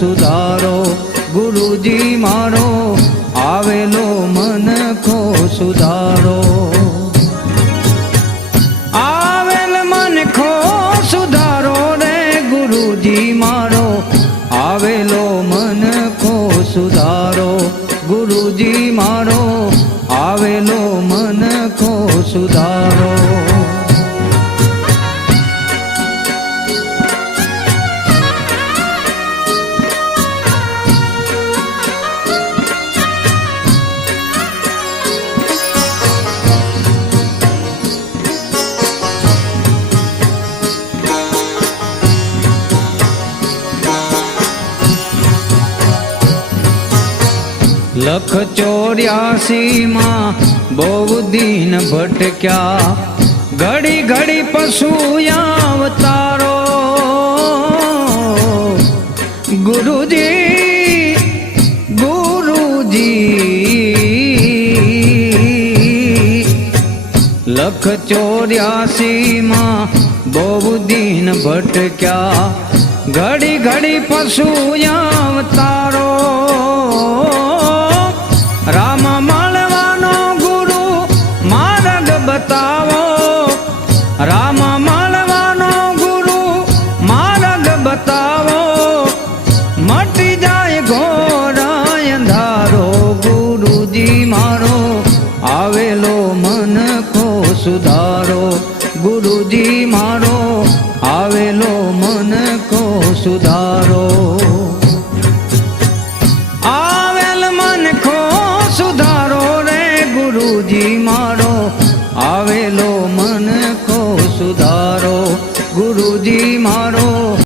સુધારો ગુરુજી મારો આવેલો મનખો સુધારો આવેલ મનખો સુધારો રે ગુરુજી મારો આવેલો મનખો સુધારો ગુરુજી મારો આવેલો મનખો સુધારો लख 84 मां बहु दीन भटक्या घड़ी घड़ी पशुया अवतारो गुरुजी गुरुजी लख 84 मां बहु दीन भटक्या घड़ी घड़ी पशुया अवतारो राम मालवानो गुरु मार्ग बतावो राम मालवानो गुरु मार्ग बतावो मटी जाए घोर अंधारो गुरुजी मारो आवेलो मनखो सुधारो गुरुजी मारो आवेलो मनखो सुधारो आवेल मनखो सुधारो रे गुरुजी मारो